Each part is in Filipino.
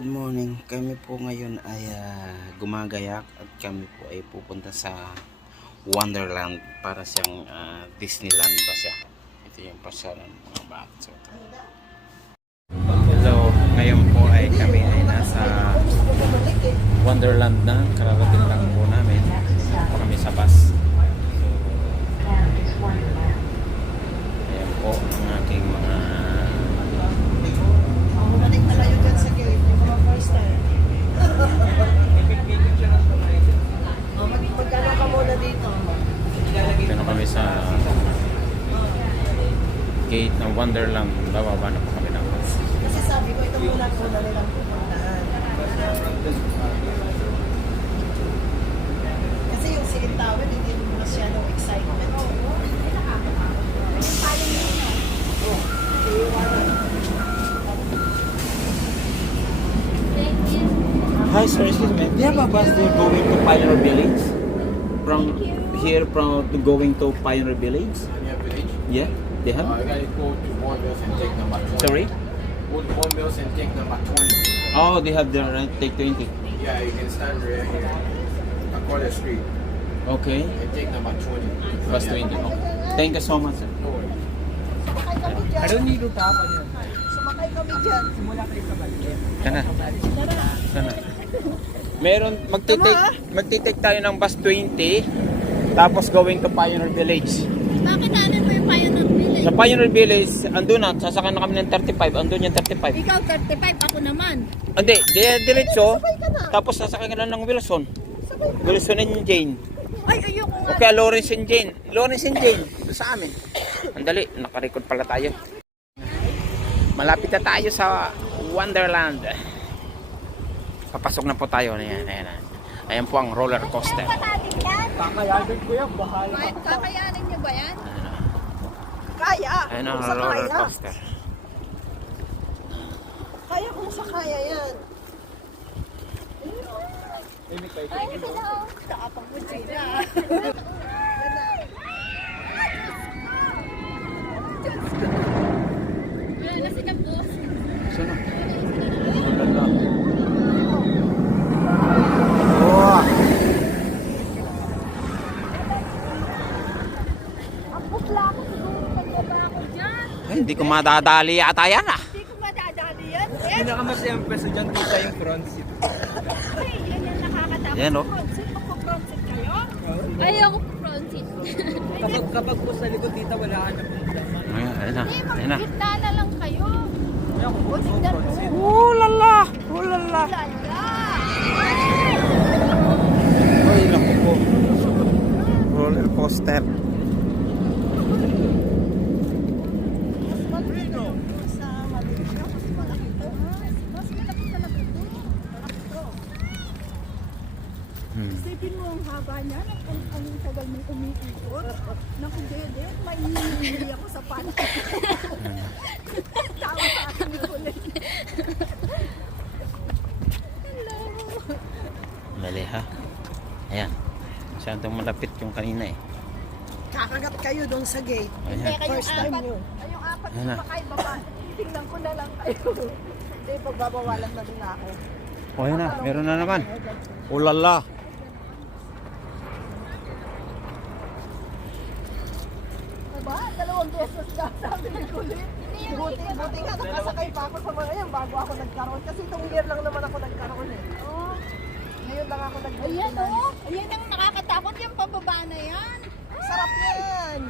Good morning. Kami po ngayon ay gumagayak at kami po ay pupunta sa Wonderland para siyang Disneyland ba siya. Ito yung pasyalan ng mga bata. Hello, ngayon po ay kami ay nasa Wonderland na. Kararating lang po namin. Kami sa bus. Ayan po ang aking mga malayo dyan sa gate, yung mga first time. Magkano ka muna dito? Kano kami sa gate ng Wonderland. Bababa na po kami ng bus. Kasi sabi ko, ito muna nilang pupuntahan. Kasi yung CN Tower, hindi masyadong excitement. Hi sir, excuse me. Do you have a bus there going to Pioneer Village? From here going to Pioneer Village? Pioneer Village. Yeah, they have. You gotta go to Warren Mills and take number 20. Sorry? Go to Warren Mills and take number 20. Oh, they have the right. Take 20. Yeah, you can stand right here. Across the street. Okay. And take number 20. Bus 20. Okay. Thank you so much, sir. No worries. Sumakay kami dyan. I don't need to tap on you. Sumakay kami dyan. Simula kayo sa balik. Sana. Sana. Meron magtitake tayo ng bus 20 tapos going to Pioneer Village. Bakit aanin mo yung Pioneer Village? Sa Pioneer Village, andun na, sasakay na kami ng 35. Andun yung 35. Ikaw 35, ako naman. Hindi, diretso. Tapos sasakay ka na ng Wilson. Wilson and Jane. Ay, ayoko nga. O kaya Lawrence and Jane. Lawrence and Jane. Doon sa amin. Andali, nakarecord pala tayo. Malapit na tayo sa Wonderland. Papasok na po tayo. Ayan, ayan. Ayan po ang roller coaster. Patating yan. Kakayanin ko yan. Bahala. Kakayanin niyo ba yan? Kaya. Ayan ang Kung sa roller kaya. coaster. Kaya kung sa kaya yan. Ay, hello. Taapang mo sila. Wala na si Kapos. Sino? Ganda. Wow. Ang putla ako siguro pagbaba ako dyan. Ay, hindi ko madadali yata yan ah. Hindi ko madadali yan. Eh, Pinakamasayang pwesto dyan kita yung front seat. ay, yan yung nakakatakot. Yan, oh. Front seat, front seat kayo? Ayoko po front seat. Kapag po sa likod dito, wala ka na pumunta. Ayan, ayan na. Hindi, Ayan na. magkita na lang kayo. O, tignan mo. Oh lala! Oh lala! Lala! Ay, naku po. Roller coaster. Sa Malaysia, mas malaki to. Mas malaki talaga ito. Isipin mo ang haba niya, ang tagal mong umiikot. Naku, dede, may hinihili ako sa panty. Tawa sa akin yung ulit. Mali ha. Ayan. Masyadong malapit yung kanina eh. Kakagat kayo doon sa gate. Ayan. First time nyo. Yung apat Ayan na. na kayo baba. Tingnan ko na lang kayo. Hindi, pagbabawalan na din ako. O ayan na. Meron na naman. Oh lala! Diba? 2 beses ka sabi ni Kulit. Buti nga, nakasakay pa ako sa mga yan bago ako nagkaroon. Kasi itong year lang naman ako nagkaroon eh. Oh, Ngayon lang ako nagkaroon. ayan oh. Ayan ang nakakatakot yung pababa na yan. Ang sarap niyan!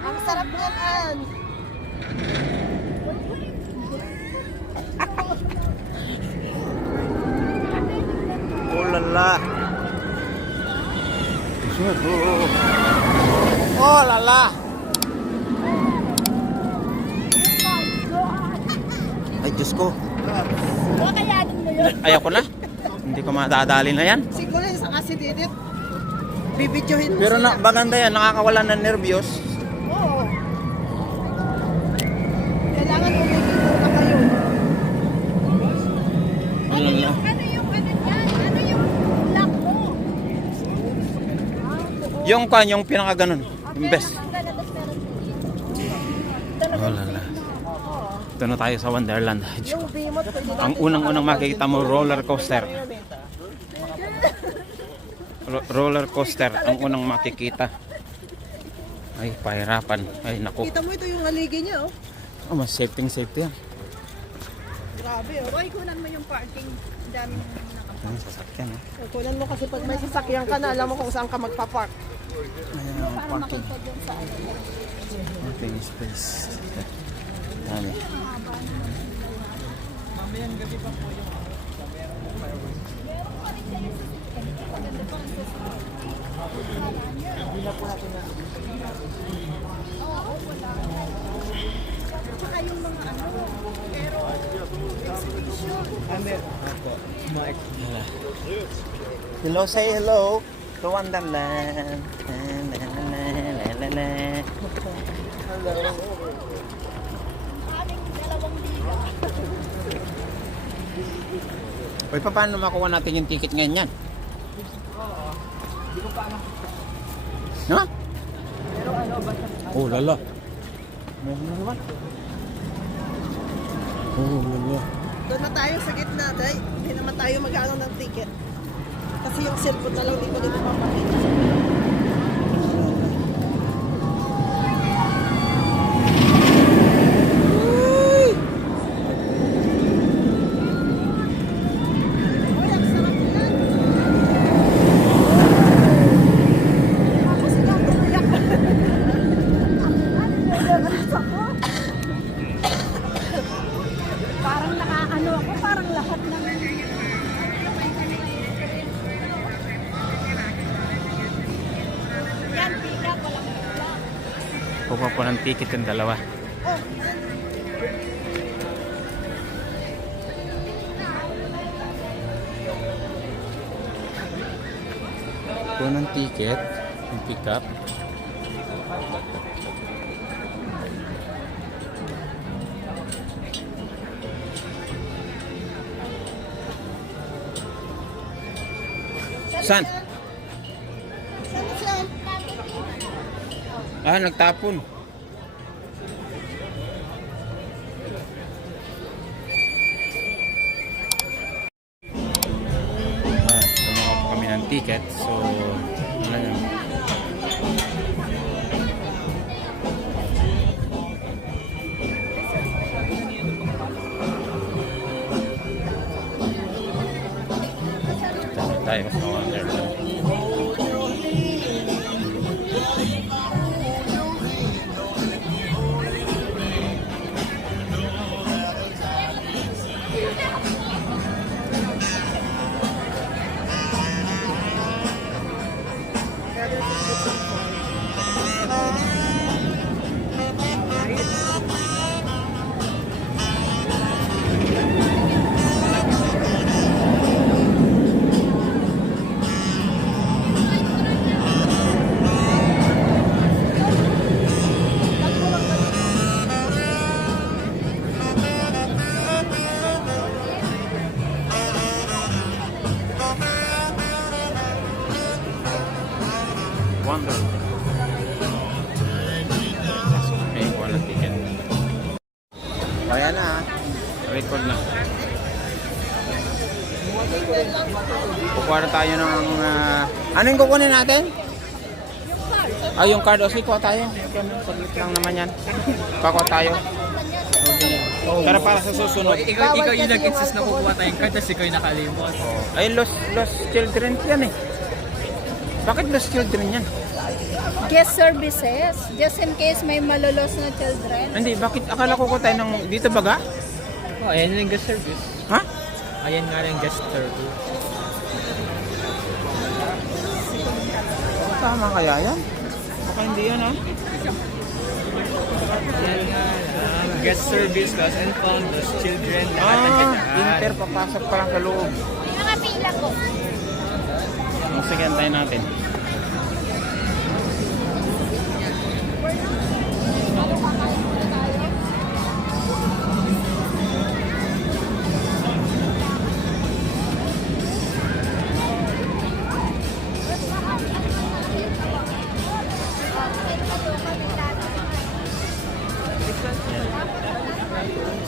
Ang sarap niyan, Ann! Oh lala! Oh lala! Ay Diyos ko. O, kayanin mo yun. Ayoko na. Hindi ko madadali na yan. Siguro yung saka si Didit, bibidyohin mo Pero sila. maganda yan. Nakakawala ng nervyos. Oo. Kailangan umikot na kayo. Oh lala. Ano yung ano yan? Ano yung lock mo? Yung kan, yung pinakaganon. Yung best. Ang ganda, tapos meron dito. Oh lala. Oo. Dito na tayo sa Wonderland. Yung Bimot, pwede natin Ang unang-unang makikita mo, roller coaster. Roller coaster, ang unang makikita. Ay, pahirapan. Ay, naku. Kita mo ito yung haligi niya, oh. Oh, mas safety yan. Grabe, oh. Boy, kunan mo yung parking. Ang dami na nakapag. Ay, sasakyan, oh. Kunan mo kasi pag may sasakyan ka na, alam mo kung saan ka magpa-park. Ayan ang Para parking. makita dun sa ano. Parking space. Dami. Saka yung mga ano, pero exhibition. Hello, say hello to Wonderland. Aming dalawang liga. Uy, paano makuha natin yung ticket ngayon yan? Ha? Oh, lala. Meron na naman. Oh, lala. Doon na tayo sa gitna, day. Hindi naman tayo mag-ano ng ticket. Kasi yung cellphone na lang, di ko dito papakita. Uy, ang sarap yan. Ako sila tumiyak. Parang nakaano ako, parang lahat ng... Yan, bigat, walang bigat. Kuha po ng ticket yung dalawa. Kuha ng ticket, yung pick up. Saan? Saan siya? Ah, nagtapon. Kumuha po kami ng ticket. So, ano yun? Tayo sa Wonderland. Wonderland. May kuha ng ticket. Ayan na, record na. Kukuha na tayo ng... ano yung kukunin natin? Yung card. O, sige, kuha tayo. Saglit lang naman yan. Pakuha tayo. Pero para sa susunod. Ikaw yung nag-insist na kukuha tayong card tapos ikaw yung nakalimot. Ay, lost children yan eh. Bakit lost children yan? Guest services, just in case may malolos na children. Hindi, bakit akala ko tayo ng dito baga? Oh, ayan yung guest service. Ha? Ayan nga yung guest service. Tama kaya yan? Baka hindi yan ha? Ayan nga lang. Guest service, lost and found, lost children, lahat ng ganyan. Inter, papasok pa lang sa loob. Nakapila ko. Sige, antayin natin.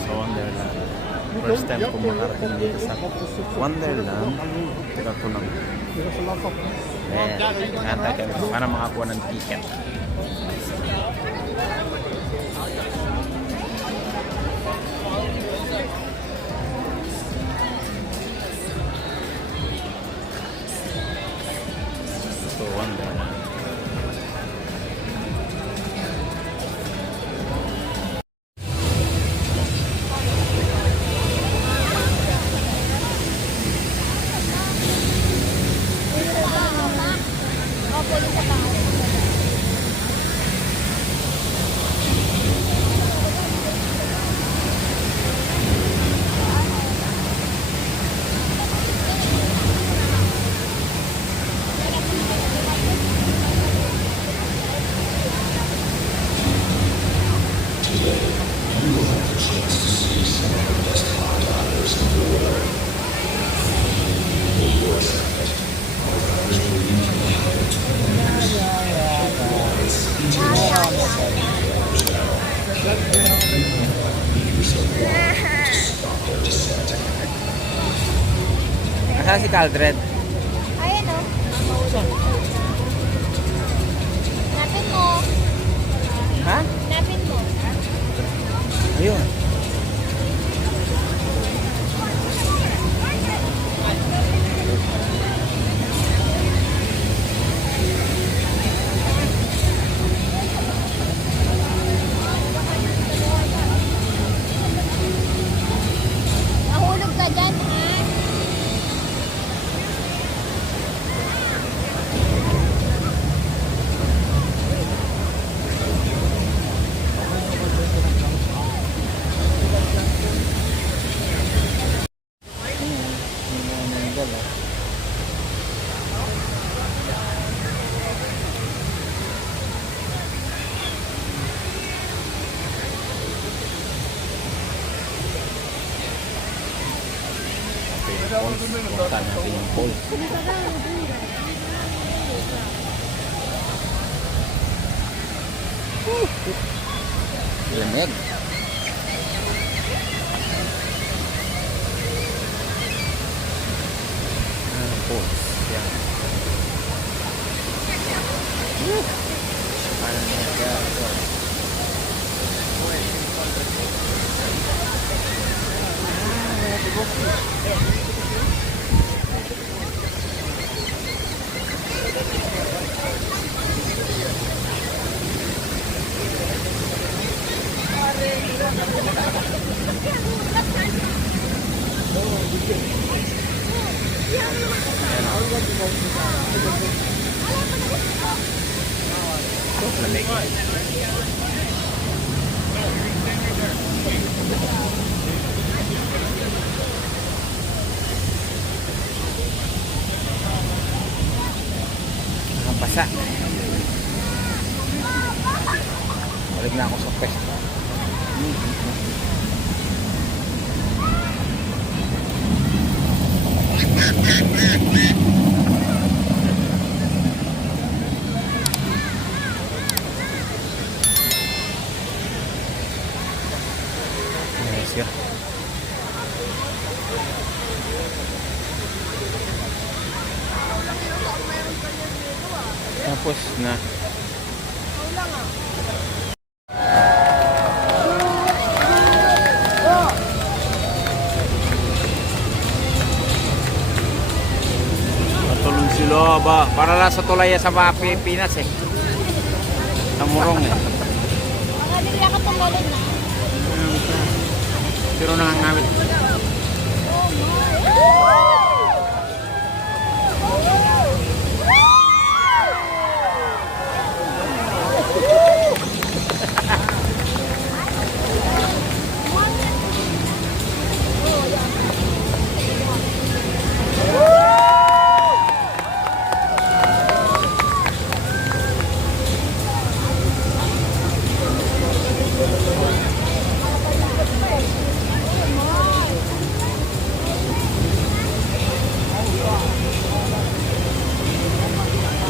So, First time ko makarating dito sa Wonderland. Tira ko lang. Antay kami para makakuha ng ticket. So, Wonderland. Nasaan si Caldred? Ayan o. Napin mo. Ha? Napin mo. Ayun. Nahulog ka dyan, ha? Punta natin yung falls. Lamig. Falls. Yan. Parang nag-falls. Lamig. Nakapasa. Balik na ako sa pwesto. Nice yun. Tapos na. Patulong sila ba? Para lang sa tulay sa mga Pilipinas eh. Sa Murong eh. Mga nila ka tumulog na. Pero nangangawit.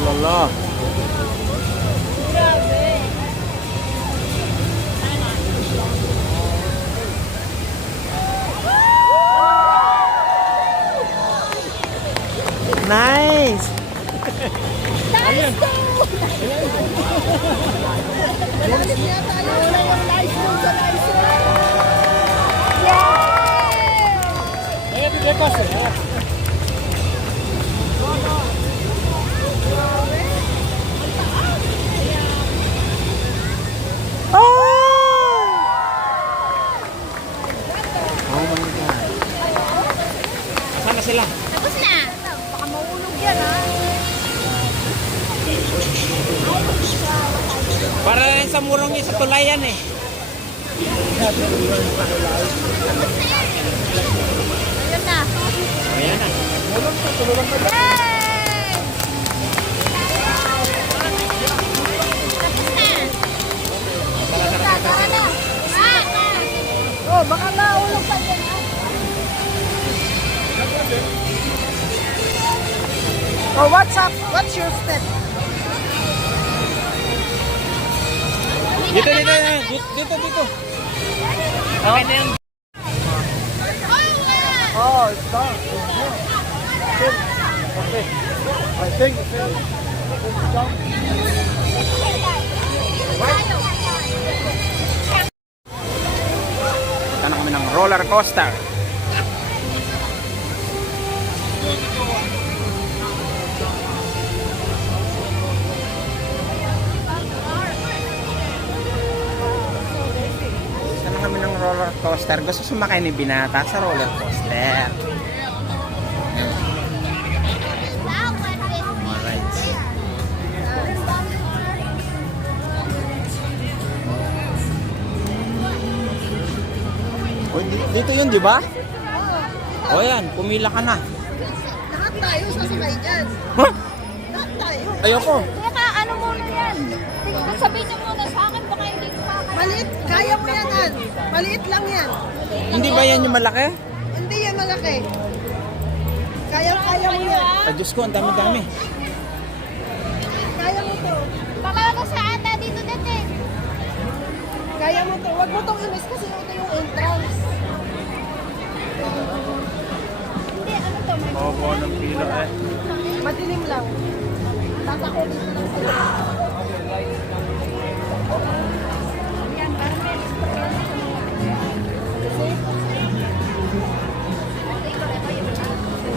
Lala. Grabe. Nice! Oh my God. Saan na sila? Tapos na. Baka mahulog yan, ha? Para rin sa murong sa tulayan eh. Ayun na. Ayan na. Yay! Tapos na. Tara na. Oh, baka naulog pa dyan. Oh, what's up? What's your step? Dito. Okay na yan. Oh, it's done. Okay. I think it's done. Punta na kami ng roller coaster. Punta na kami ng roller coaster. Gusto sumakay ni Binata sa roller coaster. Alright. Uy, dito yun, di ba? O yan, pumila ka na. Lahat tayo sasakay dyan. Huh? Lahat tayo. Ayoko. Teka, ano muna yan? Sabihin niyo muna sa akin, baka hindi ko makakaya. Maliit, kaya mo yan, An. Maliit lang yan. Hindi ba yan yung malaki? Hindi yan malaki. Kaya mo yan. Ay, Diyos ko, ang dami-dami. Kaya mo to. Baka ako sa ata dito dati. Kaya mo to. Huwag mo tong imis kasi ito yung entrance. Hindi, ano to? Bobo ng pila eh. Madilim lang. Tatakutin ko lang sila. Yan, parang may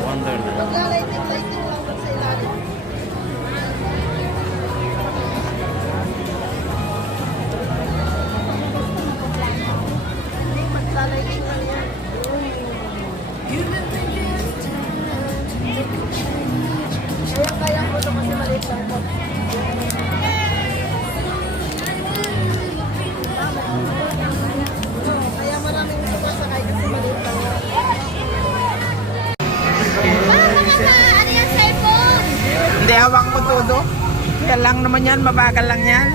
Wonderland. Magla-lighting lang dun sa ilalim. Hindi, magla-lighting lang yan. Kaya ko to kasi maliit lang to. Kaya maraming sumasakay kasi maliit lang yan. ano yan, cellphone? Hindi, hawak ko todo. Yan lang naman yan, mabagal lang yan.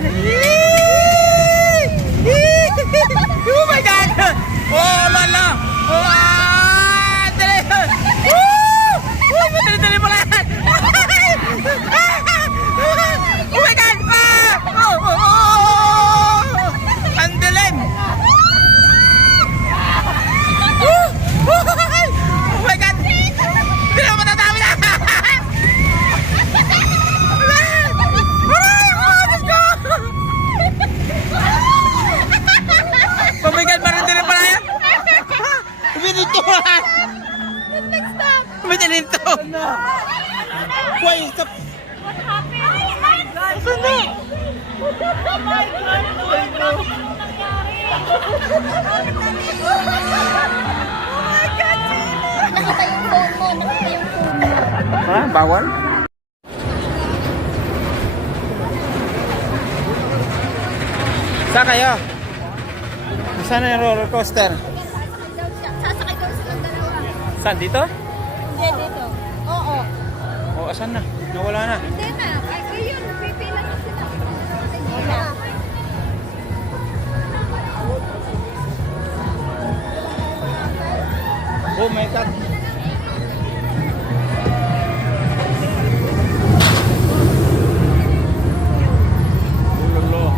Oh my God! Oh, lala! Oh, dali! Oh, madali-dali mo lang! Oh my God! Ang dilim! Oh my God! Hindi na matatami na! Oh my God, parang din pala yan. Uminito lang. Uminito. Why, stop. What happened? Oh my God! Saan na? Oh my God! Bakit anong nangyari? Oh my God! Nakita yung phone mo. Nakita yung phone mo. Ha? Bawal? Saan kayo? Saan na yung roller coaster? Sasakay daw silang dalawa. Saan? Dito? Hindi, dito. Oo. O, asan na? Nawala na. Hindi na. Ay, yun. Pipila na sila. Hindi na. Oh my God. Ulolo.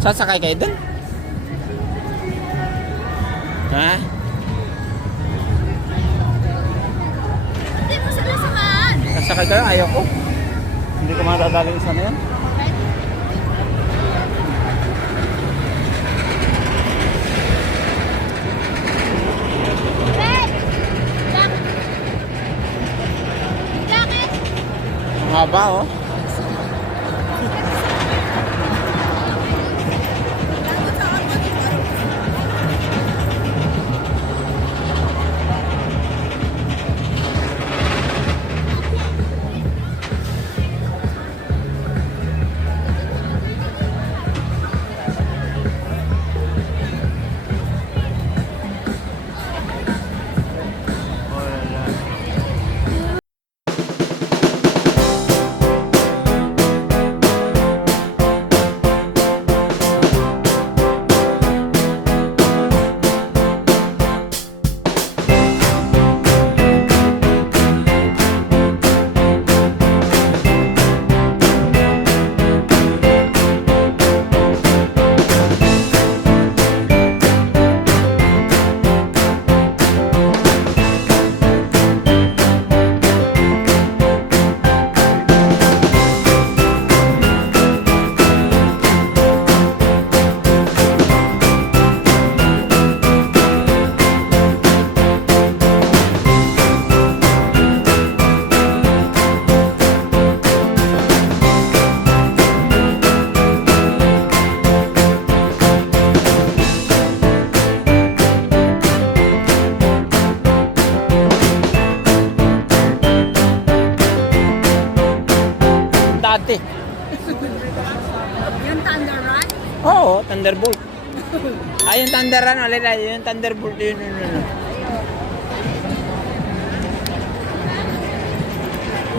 Sasakay kayo dun? Ha? Hindi mo sila samahan. Sasakay kayo? Ayaw ko. Hindi ko matadali isa na yan. Jacket! Ang haba oh. Dati. Yung Thunder Run? Oo, Thunderbolt. Ay, yung Thunder Run, alin na, yung Thunderbolt yun.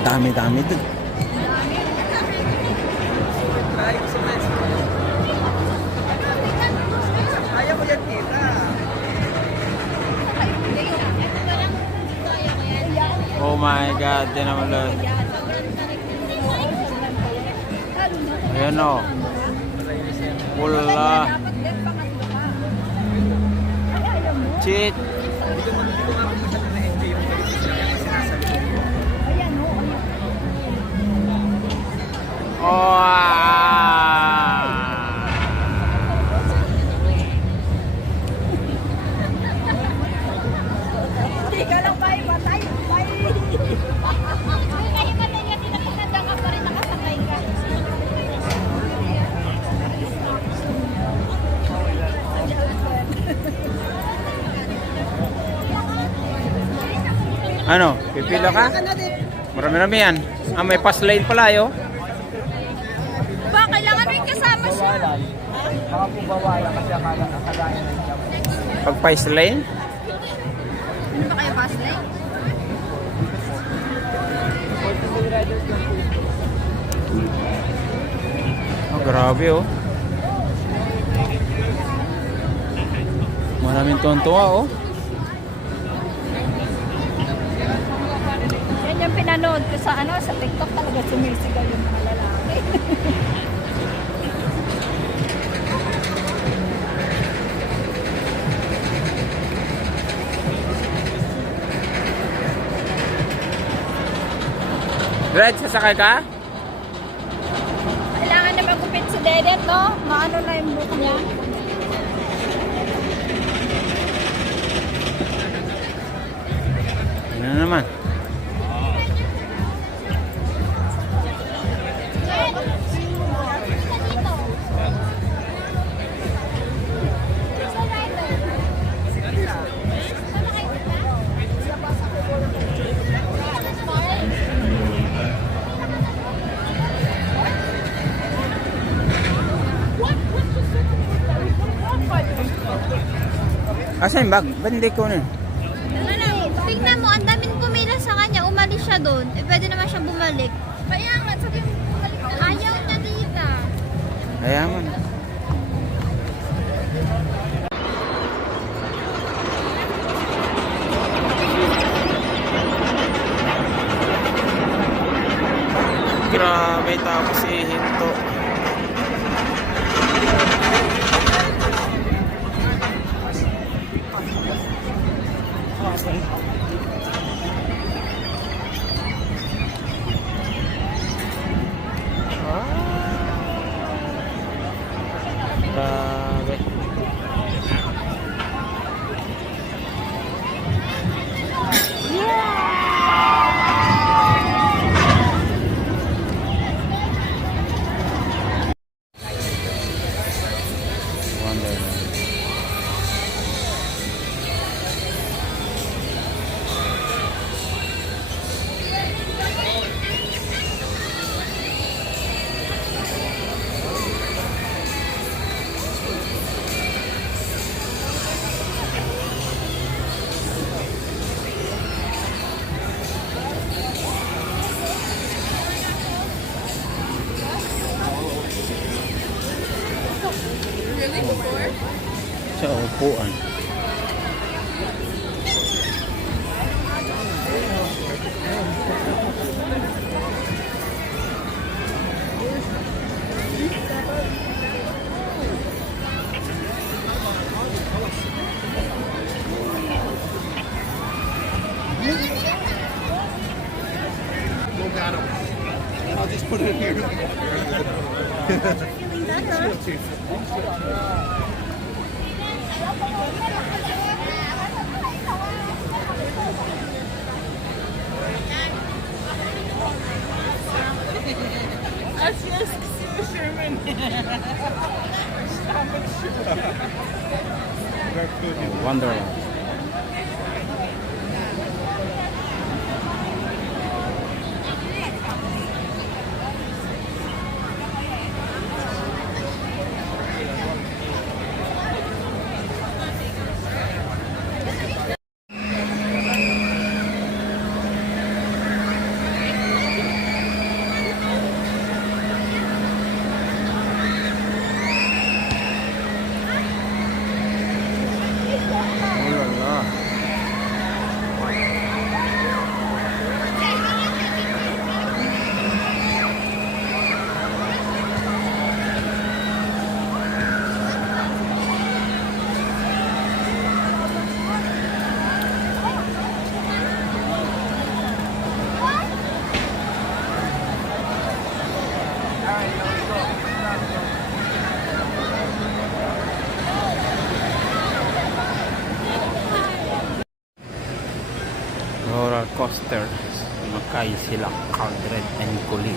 Dami dun. Ayaw ko yan, tita. Oh my God, din naman lang. Ayan o. Pula. Cheat. Oh, Hindi ka lang pa imatay. Kahit matay ka, tinatanda ka pa rin, nakasakay ka. ano? Pipila ka? Marami-rami yan. Ah, may pass lane pala yun. Ba, kailangan mo yung kasama siya. Pag pass lane? Ano ba kayo, bus lane? Oh, grabe oh. Maraming tontuwa oh. Yan yung pinanood ko sa sa TikTok, talaga sumisigaw yung mga lalaki. Red, sasakay ka? Kailangan na magupit si Dedet, no? Maano na yung buhok niya. Ano naman? Asa yung bag? Ba't hindi ko nun? Tingnan mo, ang daming pumila sa kanya. Umalis siya doon. Eh, pwede naman siya bumalik. Kaya nga, sabi mo, bumalik na. Ayaw niya dito. Kaya mo. Grabe, tapos ihinto. sa upuan. I'll just put it here. Wonderland. Roller coaster, sumakay sila Cardred and Colleen.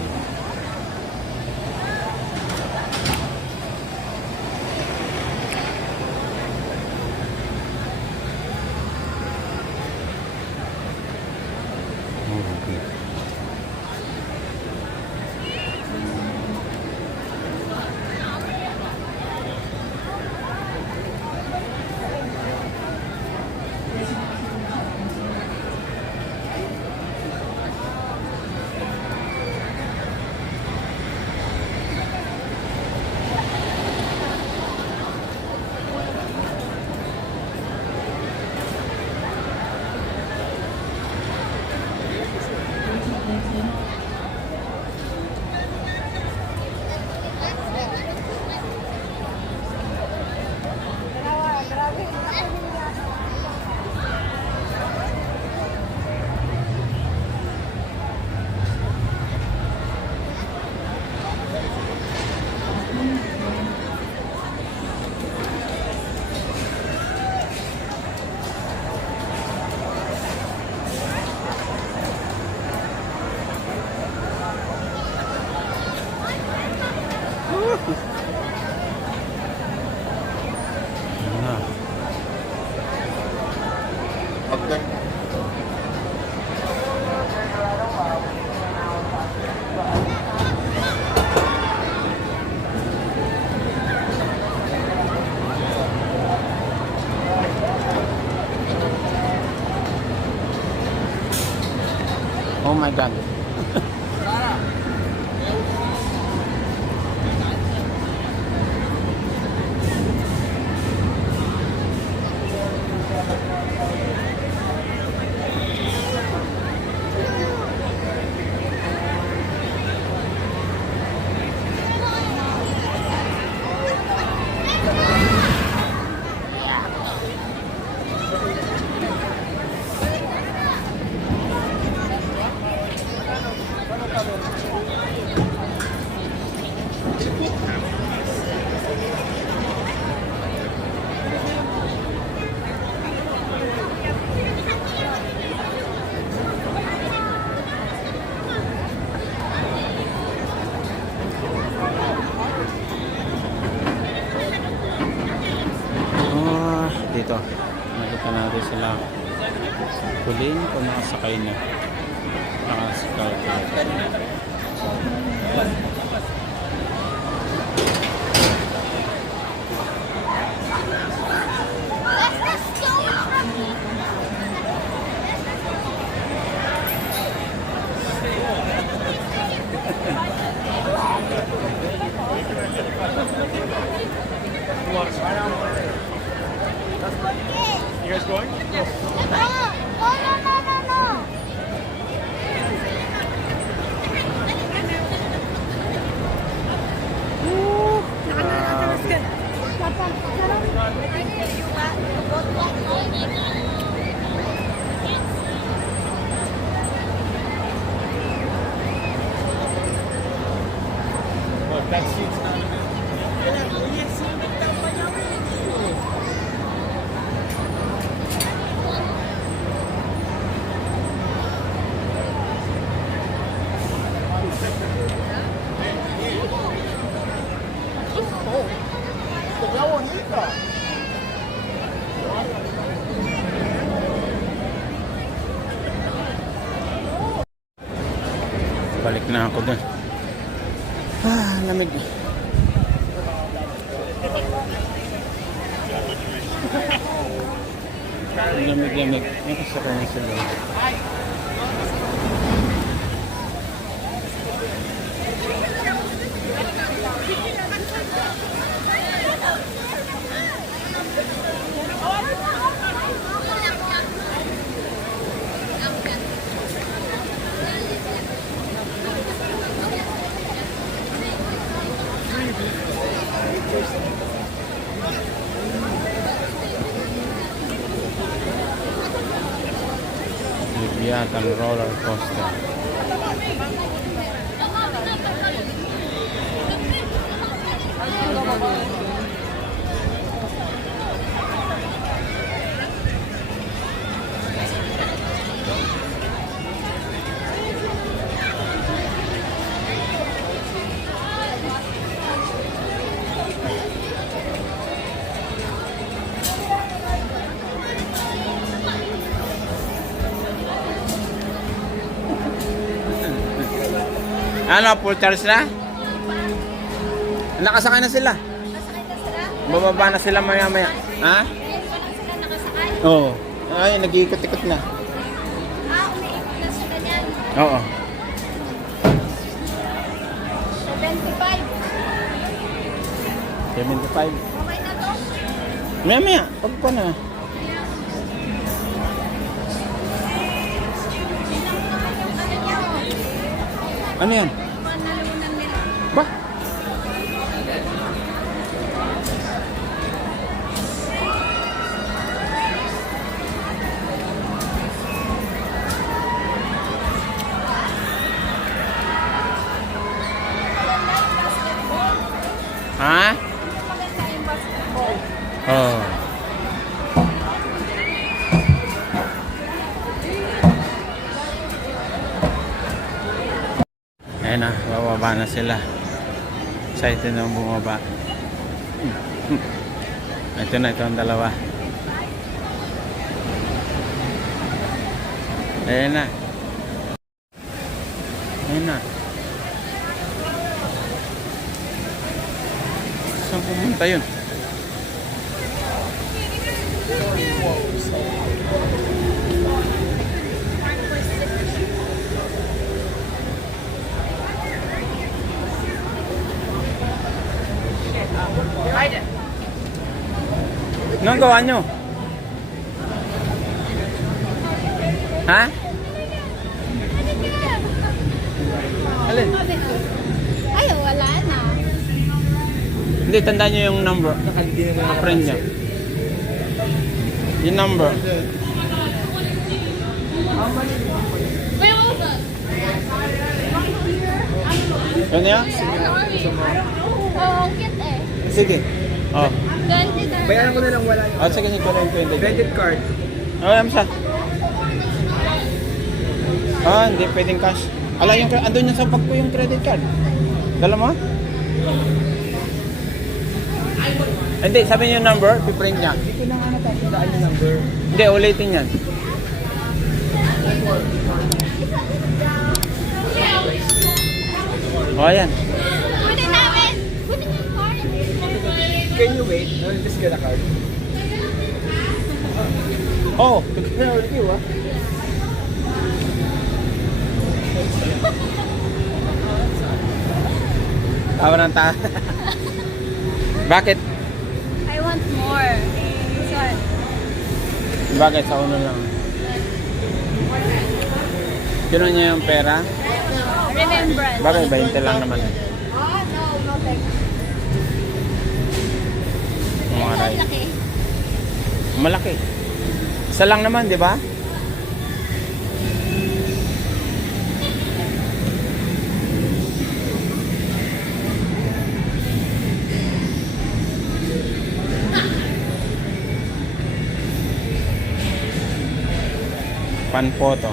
Oh my God. Dito nakita natin sila Colleen kung nakasakay na nakasakay Balik na ako dun. Lamig. Lamig. Nakasaka na sila. Leviathan roller coaster. Ano, full charge na? Nakasakay na sila. Nasakay na sila? Bababa na sila maya-maya. Ha? Ngayon pa lang sila nakasakay? Oo. Ay, nag-iikot-ikot na. Umiikot na sila niyan. Oo. 75. 75. Okay na to? Maya-maya. Pag pa na. Ano yan? Panalunan nila. Ba? Ha? Maganda yung basketball. Oo. Ayun na, bababa na sila. Excited na bumaba. Ito na, ito ang dalawa. Ayun na. Ayun na. Saan pumunta yun? Anong gawa nyo? Ha? Alin? Ay, wala na. Hindi, tandaan nyo yung number. Friend nyo. Yung number. Yun yan? Oo, ang cute eh. Sige. Oh. 20. Bayaran ko na lang wala. Oh, sige, ito na yung 20. Credit card. Oh, Amsa. Ah, hindi pwedeng cash. Ala, yung andun yung sa bag ko yung credit card. Dala mo? Hindi, sabi niyo yung number, piprint niya. Hindi ko na nga natatandaan yung number. Hindi, ulitin yan. Oh, ayan. Kunin namin. Kunin yung card. Can you wait? I'll just get a card. Oh, Thank you, ah. tawa ng tawa. Bakit? I want more. Sorry. Bakit sa uno lang? Kinuha niya yung pera? Remembrance. Bakit 20 lang naman? Oh, no, thank you. Mga ray. Laki. Malaki. Isa lang naman, di ba? Pan photo.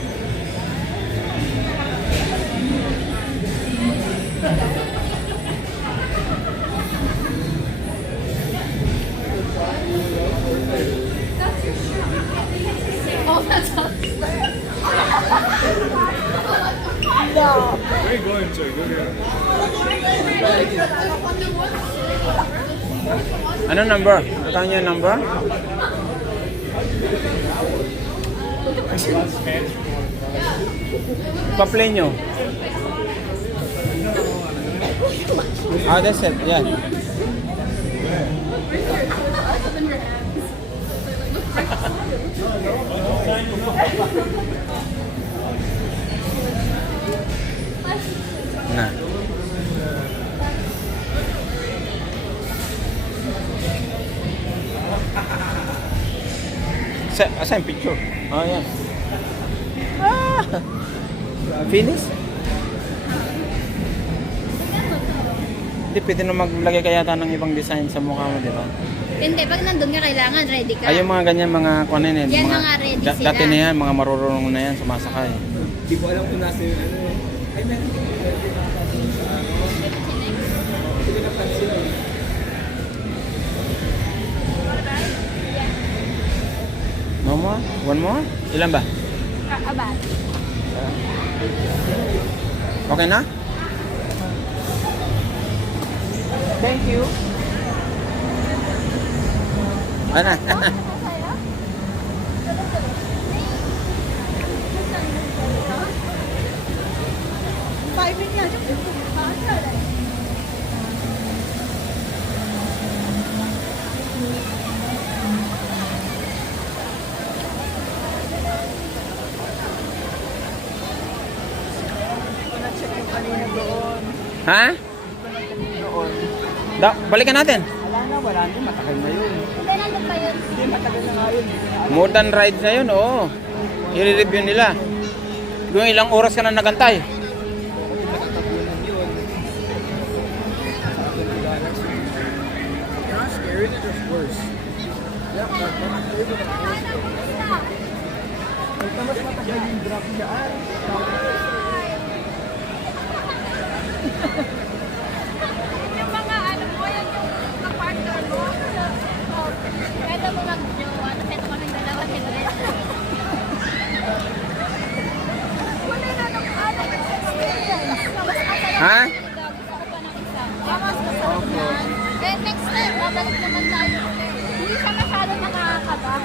Where are you going to? Go there. Ano number? Ito niyo yung number? Pa-play nyo. Ah, that's it. Yeah. Na. Asan picture? Oh, yan. Ah! Finish? Hindi, pwede na maglagay kaya tayo ng ibang design sa mukha mo, di ba? Hindi, pag nandun ka, kailangan ready ka. Ay, yung mga ganyan, mga kuwanin eh. Yan, mga ready sila. Dati na yan, mga marurunong na yan, sumasakay. Hindi ko alam kung nasa yung ano eh. Ay, meron. No more? One more? Ilan ba? Abad. Okay na? Thank you. Ano? Na-check yung kanina doon. Ha? Doon. Balikan natin. Wala na, matagal na yun. Hindi, nandun pa yun. Hindi, matagal na nga yun. More than rides na yun, oo. I-review nila. Yung ilang oras ka na nagantay. You're not scared, it's just worse. Mas matagal yung drop dyan. Yung mga ano mo, yung partner mo. Kaya mo mag-jowa, nakita ko ng dalawa hindi. Wala na nung ano, experience. Ha? Gusto ko pa ng isa. Mas masarap yan. Then next time, babalik naman tayo ulit. Hindi siya masyado nakakaba.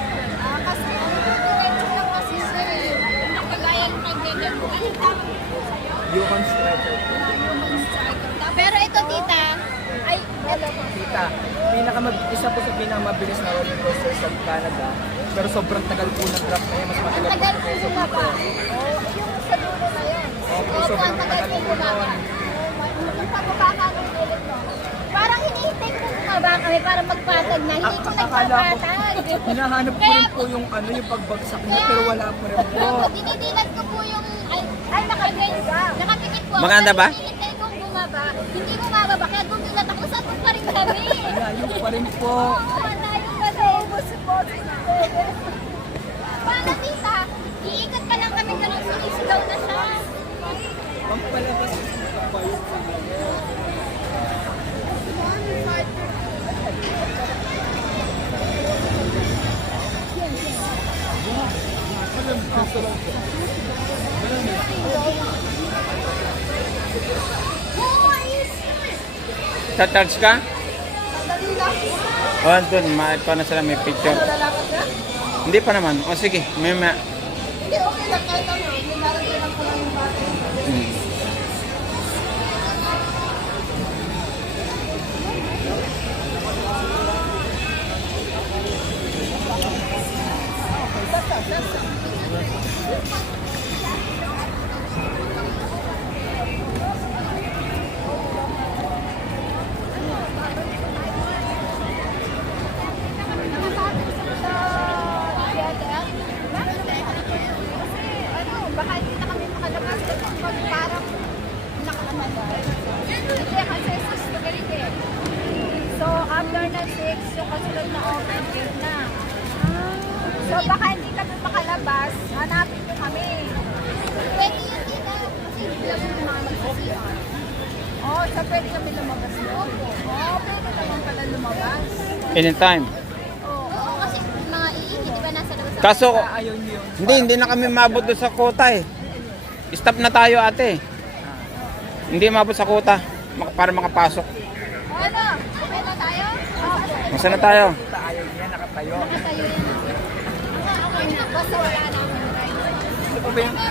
Kasi ano, diretso lang kasi siya eh. Hindi kagaya ng kaibigan ko. Ano tawag ko sa'yo? Yukon striker. Pero ito tita, ay, hello po. Tita, isa po sa pinakamabilis na roller coaster sa Canada. Pero sobrang tagal po ng drop na yan. Mas matagal Tagal po bumaba. Yung sa dulo na yun. Opo, ang tagal po bumaba. Yung pagbaba ng ulit mo. Parang hinihintay ko bumaba kami para magpatag na. Hindi ko nagpapatag. Hinahanap ko rin po yung yung pagbagsak niya, pero wala pa rin po. Dinidilat ko po yung, ay nakapikit po. Maganda ba? Hinihintay kong bumaba. Hindi bumababa, kaya dumilat ako. Saan po pa rin kami? Layo pa rin po. Oo, tayo kasi. Ubus po. Paano tita? Iikot pa lang kami ganun, sinisigaw na siya. Pampalabas pa yun. Touch ka? Sandali lang. O, doon. Pa na sila may picture. Lalakad na? Hindi pa naman. O, sige. May Hindi, okay lang. Kahit ano. Nilalagay lang ko lang yung bata. Baka hindi na kami makalabas kasi parang nakakamada. Hindi kasi sustained eh. So after na 6, yung kasunod na open gate na. So baka hindi kami makalabas, hanapin yung kami. Pwede yun dito. Kasi hindi lang yung mga magsasihan. Oo, sa pwede kami lumabas doon. Oo, pwede naman pala lumabas. Anytime. Oo, kasi mga iingi, di ba nasa labas? Kaso, hindi na kami mabot doon sa kota eh. Stop na tayo ate. Hindi mabot sa kota para makapasok. Ano? Okay na tayo? Opo. Masa na tayo? Nakatayo yan. Okay na. Basta wala na akong ride.